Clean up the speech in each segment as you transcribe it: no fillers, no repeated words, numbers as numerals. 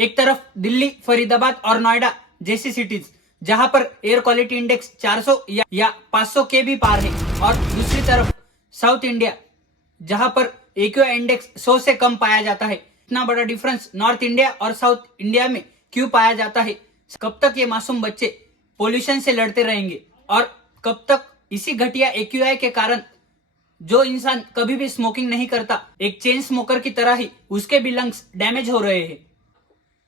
एक तरफ दिल्ली, फरीदाबाद और नोएडा जैसी सिटीज जहां पर एयर क्वालिटी इंडेक्स 400 या 500 के भी पार है, और दूसरी तरफ साउथ इंडिया जहां पर एक्यूआई इंडेक्स 100 से कम पाया जाता है। इतना बड़ा डिफरेंस नॉर्थ इंडिया और साउथ इंडिया में क्यों पाया जाता है? कब तक ये मासूम बच्चे पोल्यूशन से लड़ते रहेंगे, और कब तक इसी घटिया एक्यूआई के कारण जो इंसान कभी भी स्मोकिंग नहीं करता, एक चेन स्मोकर की तरह ही उसके भी लंग्स डैमेज हो रहे हैं।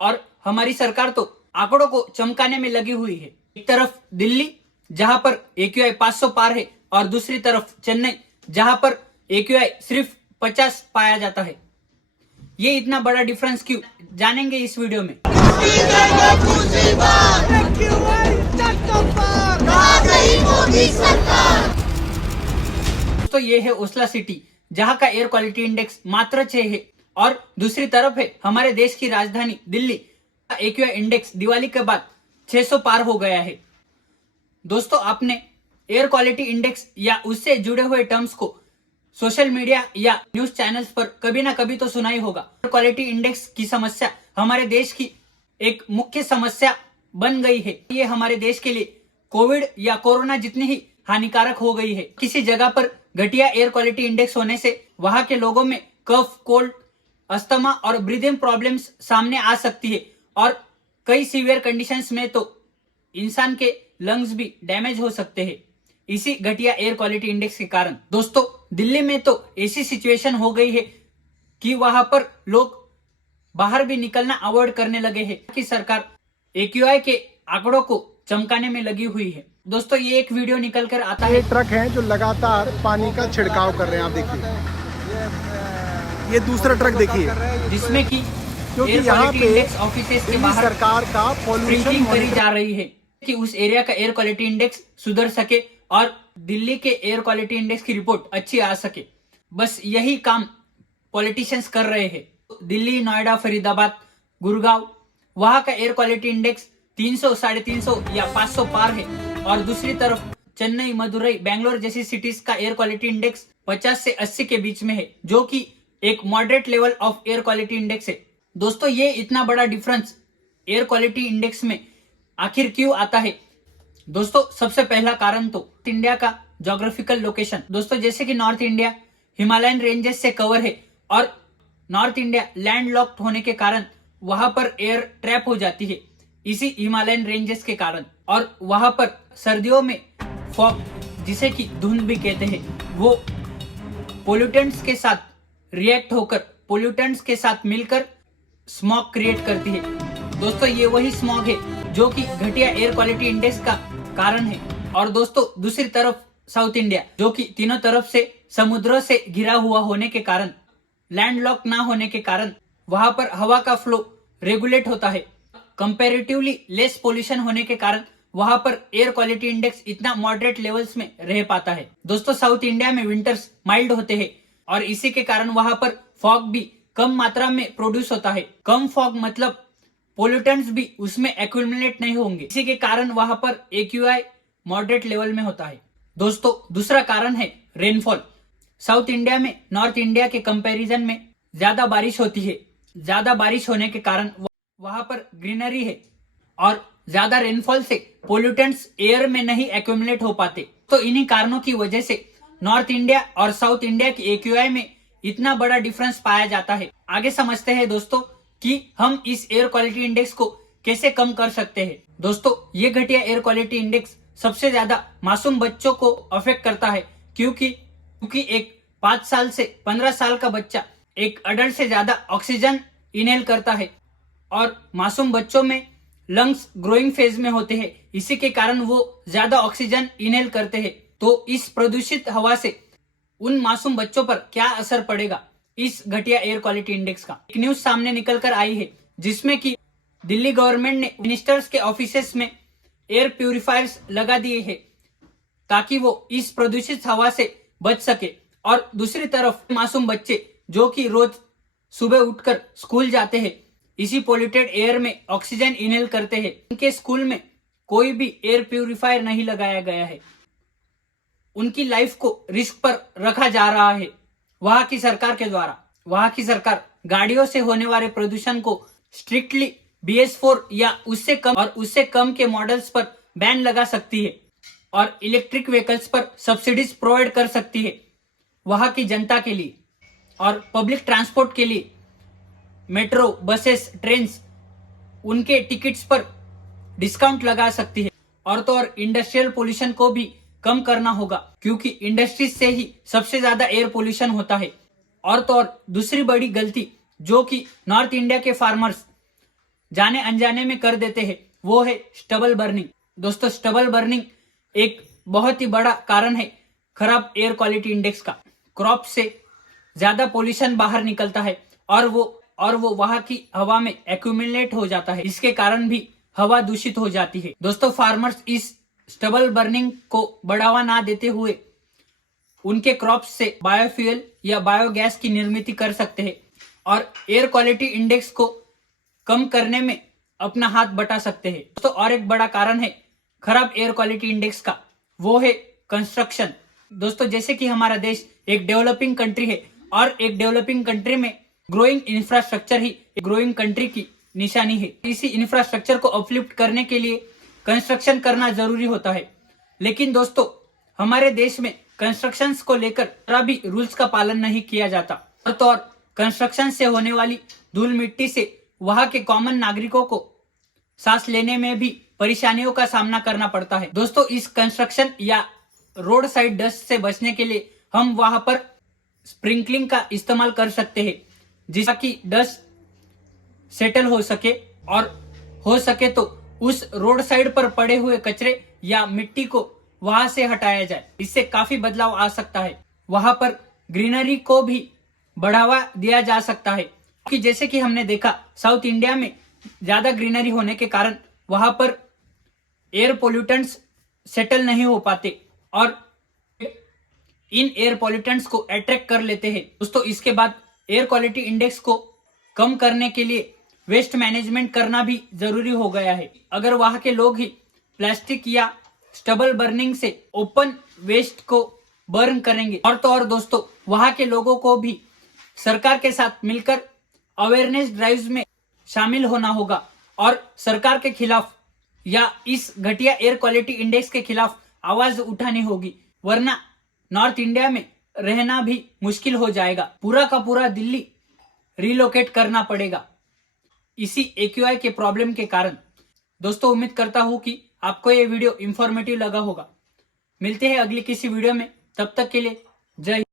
और हमारी सरकार तो आंकड़ों को चमकाने में लगी हुई है। एक तरफ दिल्ली जहां पर एक्यूआई 500 पार है, और दूसरी तरफ चेन्नई जहां पर एक्यूआई सिर्फ 50 पाया जाता है। ये इतना बड़ा डिफरेंस क्यों, जानेंगे इस वीडियो में। तो ये है ओस्ला सिटी जहां का एयर क्वालिटी इंडेक्स मात्र 6 है, और दूसरी तरफ है हमारे देश की राजधानी दिल्ली का एक्यूआई इंडेक्स दिवाली के बाद 600 पार हो गया है। दोस्तों, आपने एयर क्वालिटी इंडेक्स या उससे जुड़े हुए टर्म्स को सोशल मीडिया या न्यूज चैनल्स पर कभी ना कभी तो सुना ही होगा। एयर क्वालिटी इंडेक्स की समस्या हमारे देश की एक मुख्य समस्या बन गई है। ये हमारे देश के लिए कोविड या कोरोना जितनी ही हानिकारक हो गई है। किसी जगह पर घटिया एयर क्वालिटी इंडेक्स होने से वहां के लोगों में कफ, कोल्ड, अस्थमा और ब्रीदिंग प्रॉब्लम्स सामने आ सकती है, और कई सीवियर कंडीशंस में तो इंसान के लंग्स भी डैमेज हो सकते हैं इसी घटिया एयर क्वालिटी इंडेक्स के कारण। दोस्तों, दिल्ली में तो ऐसी सिचुएशन हो गई है कि वहां पर लोग बाहर भी निकलना अवॉइड करने लगे हैं कि सरकार एक्यूआई के आंकड़ों को चमकाने में लगी हुई है। दोस्तों, ये एक वीडियो निकल कर आता है। ये ट्रक हैं जो लगातार पानी का छिड़काव कर रहे हैं। आप देखिए, ये दूसरा ट्रक देखिए, जिसमें कि क्योंकि एयर यहाँ क्वालिटी पे इंडेक्स ऑफिसेस के बाहर सरकार का पॉल्यूशन प्रिंटिंग करी जा रही है कि उस एरिया का एयर क्वालिटी इंडेक्स सुधर सके और दिल्ली के एयर क्वालिटी इंडेक्स की रिपोर्ट अच्छी आ सके। बस यही काम पॉलिटिशियंस कर रहे हैं। दिल्ली, नोएडा, फरीदाबाद, गुड़गांव वहां का एयर क्वालिटी इंडेक्स 300, 350 या 500 पार है, और दूसरी तरफ चेन्नई, मदुरई, बेंगलोर जैसी सिटीज का एयर क्वालिटी इंडेक्स 50 से 80 के बीच में है, जो कि एक moderate level of air quality index है। दोस्तों, ये इतना बड़ा डिफरेंस एयर क्वालिटी इंडेक्स में आखिर क्यों आता है? दोस्तों, सबसे पहला कारण तो इंडिया का ज्योग्राफिकल लोकेशन। दोस्तों, जैसे कि नॉर्थ इंडिया हिमालयन रेंजेस से कवर है, और नॉर्थ इंडिया लैंडलॉक्ड होने के कारण वहां पर एयर ट्रैप हो जाती है इसी हिमालयन रेंजेस के कारण, और वहां पर सर्दियों में फॉग, जिसे कि धुंध भी कहते हैं, वो पोल्यूटेंट्स के साथ रिएक्ट होकर, पोल्यूटेंट्स के साथ मिलकर स्मॉग क्रिएट करती है। दोस्तों, ये वही स्मॉग है जो कि घटिया एयर क्वालिटी इंडेक्स का कारण है। और दोस्तों, दूसरी तरफ साउथ इंडिया, जो कि तीनों तरफ से समुद्रों से घिरा हुआ होने के कारण, लैंडलॉक ना होने के कारण, वहां पर हवा का फ्लो रेगुलेट होता है। कंपैरेटिवली लेस पोल्यूशन होने के कारण वहां पर एयर क्वालिटी इंडेक्स इतना मॉडरेट लेवल्स में रह पाता है। दोस्तों, साउथ इंडिया में विंटर्स माइल्ड होते हैं, और इसी के कारण वहां पर फॉग भी कम मात्रा में प्रोड्यूस होता है। कम फॉग मतलब पोल्यूटेंट्स भी उसमें एक्यूमुलेट नहीं होंगे, इसी के कारण वहां पर एक्यूआई मॉडरेट लेवल में होता है। दोस्तों, दूसरा कारण है रेनफॉल। साउथ इंडिया में नॉर्थ इंडिया के कंपैरिजन में ज्यादा बारिश होती है। ज्यादा बारिश होने के कारण वहां पर ग्रीनरी है, और ज्यादा रेनफॉल से पोल्यूटेंट्स एयर में नहीं एक्यूमुलेट हो पाते। तो इन्हीं कारणों की वजह से नॉर्थ इंडिया और साउथ इंडिया की एक्यूआई में इतना बड़ा डिफरेंस पाया जाता है। आगे समझते हैं दोस्तों कि हम इस एयर क्वालिटी इंडेक्स को कैसे कम कर सकते हैं। दोस्तों, ये घटिया एयर क्वालिटी इंडेक्स सबसे ज्यादा मासूम बच्चों को अफेक्ट करता है, क्योंकि एक 5 साल से 15 साल का बच्चा एक अडल्ट से ज्यादा ऑक्सीजन इनहेल करता है, और मासूम बच्चों में लंग्स ग्रोइंग फेज में होते हैं, इसी के कारण वो ज्यादा ऑक्सीजन इनहेल करते हैं। तो इस प्रदूषित हवा से उन मासूम बच्चों पर क्या असर पड़ेगा इस घटिया एयर क्वालिटी इंडेक्स का? एक न्यूज सामने निकल कर आई है, जिसमें कि दिल्ली गवर्नमेंट ने मिनिस्टर्स के ऑफिसेस में एयर प्यूरिफायर्स लगा दिए हैं ताकि वो इस प्रदूषित हवा से बच सके। और दूसरी तरफ मासूम बच्चे जो कि रोज सुबह उठकर स्कूल जाते हैं, इसी पोल्यूटेड एयर में ऑक्सीजन इनहेल करते हैं। उनके स्कूल में कोई भी एयर प्यूरिफायर नहीं लगाया गया है। उनकी लाइफ को रिस्क पर रखा जा रहा है वहां की सरकार के द्वारा। वहां की सरकार गाड़ियों से होने वाले प्रदूषण को स्ट्रिक्टली BS4 या उससे कम के मॉडल्स पर बैन लगा सकती है और इलेक्ट्रिक व्हीकल्स पर सब्सिडीज प्रोवाइड कर सकती है वहां की जनता के लिए। और पब्लिक ट्रांसपोर्ट के लिए मेट्रो, बसेस, ट्रेन्स, उनके टिकट्स पर डिस्काउंट लगा सकती है। और तो और इंडस्ट्रियल पोल्यूशन को भी कम करना होगा, क्योंकि इंडस्ट्रीज से ही सबसे ज्यादा एयर पोल्यूशन होता है। और तो और दूसरी बड़ी गलती जो कि नॉर्थ इंडिया के फार्मर्स जाने अनजाने में कर देते हैं वो है स्टबल बर्निंग। दोस्तों, स्टबल बर्निंग एक बहुत ही बड़ा कारण है खराब एयर क्वालिटी इंडेक्स का। क्रॉप से ज्यादा पोल्यूशन बाहर निकलता है और वो वहां की हवा में एक्यूमुलेट हो जाता है। इसके कारण भी हवा दूषित हो जाती है। दोस्तों, फार्मर्स इस स्टबल बर्निंग को बढ़ावा ना देते हुए उनके क्रॉप्स से बायोफ्यूल या बायोगैस की निर्मित कर सकते हैं और एयर क्वालिटी इंडेक्स को कम करने में अपना हाथ बटा सकते हैं। दोस्तों, और एक बड़ा कारण है खराब एयर क्वालिटी इंडेक्स का, वो है कंस्ट्रक्शन। दोस्तों, जैसे कि हमारा देश एक डेवलपिंग कंट्री है और एक डेवलपिंग कंट्री में ग्रोइंग इंफ्रास्ट्रक्चर ही ग्रोइंग कंट्री की निशानी है। इसी इंफ्रास्ट्रक्चर को अपलिफ्ट करने के लिए कंस्ट्रक्शन करना जरूरी होता है। लेकिन दोस्तों, हमारे देश में कंस्ट्रक्शन को लेकर जरा भी रूल्स का पालन नहीं किया जाता और तो और कंस्ट्रक्शन से होने वाली धूल मिट्टी से वहां के कॉमन नागरिकों को सांस लेने में भी परेशानियों का सामना करना पड़ता है। दोस्तों, इस कंस्ट्रक्शन या रोड साइड डस्ट से बचने के लिए हम वहां पर स्प्रिंकलिंग का इस्तेमाल कर सकते हैं, जिससे कि डस्ट सेटल हो सके और हो सके तो उस रोड साइड पर पड़े हुए कचरे या मिट्टी को वहां से हटाया जाए। इससे काफी बदलाव आ सकता है। वहां पर ग्रीनरी को भी बढ़ावा दिया जा सकता है, क्योंकि जैसे कि हमने देखा साउथ इंडिया में ज्यादा ग्रीनरी होने के कारण वहां पर एयर पोल्यूटेंट्स सेटल नहीं हो पाते और इन एयर पोल्यूटेंट्स को अट्रैक्ट कर लेते हैं। दोस्तों, इसके बाद एयर क्वालिटी इंडेक्स को कम करने के लिए वेस्ट मैनेजमेंट करना भी जरूरी हो गया है। अगर वहां के लोग ही प्लास्टिक या स्टबल बर्निंग से ओपन वेस्ट को बर्न करेंगे और तो और दोस्तों, वहां के लोगों को भी सरकार के साथ मिलकर अवेयरनेस ड्राइव्स में शामिल होना होगा और सरकार के खिलाफ या इस घटिया एयर क्वालिटी इंडेक्स के खिलाफ आवाज उठानी होगी, वरना नॉर्थ इंडिया में रहना भी मुश्किल हो जाएगा। पूरा का पूरा दिल्ली रिलोकेट करना पड़ेगा इसी AQI के प्रॉब्लम के कारण। दोस्तों, उम्मीद करता हूं कि आपको ये वीडियो इंफॉर्मेटिव लगा होगा। मिलते हैं अगली किसी वीडियो में, तब तक के लिए जय हिंद।